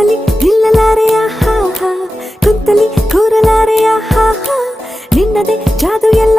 ನಿಂತಲಿ ನಿಲ್ಲಲಾರೆಯ ಹಾ ಹಾ ಕುಂತಲಿ ಕೂರಲಾರೆಯ ಹಾ ಹಾ ನಿನ್ನದೆ ಜಾದು ಎಲ್ಲ